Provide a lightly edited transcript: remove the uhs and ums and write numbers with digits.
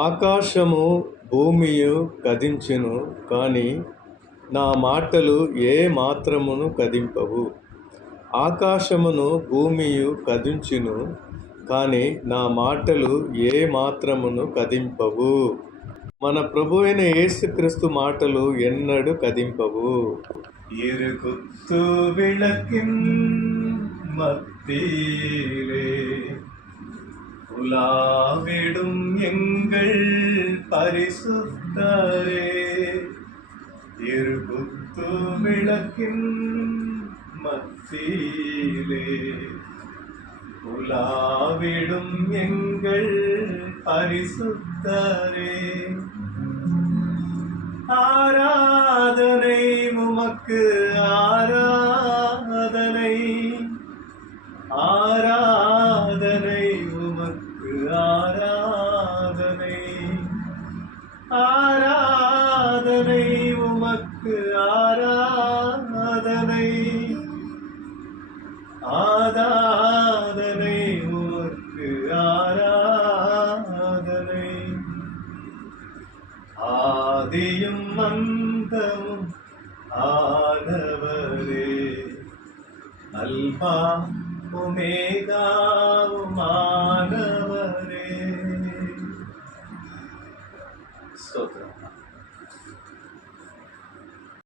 ఆకాశము భూమియు కదించును కాని నా మాటలు ఏ మాత్రమును కదింపవు. ఆకాశమును భూమియు కదించును కాని నా మాటలు ఏ మాత్రమును కదింపవు. మన ప్రభువైన యేసుక్రీస్తు మాటలు ఎన్నడూ కదింపవు. இருகுத்து விளக்கின் மத்தியிலே உலாவிடும் எங்கள் பரிசுத்தரே. இருகுத்து விளக்கின் மத்தியிலே உலாவிடும் எங்கள் பரிசுத்தரே. ஆராதனை உமக்கு ஆராதனை, ஆராதனை உமக்கு ஆராதனை, ஆராதனை உமக்கு ஆராதனை, ஆராதனை உமக்கு ஆராதனை. ஆதியும் அந்தமும் ஆனவரே, அல்பா ஒமேகா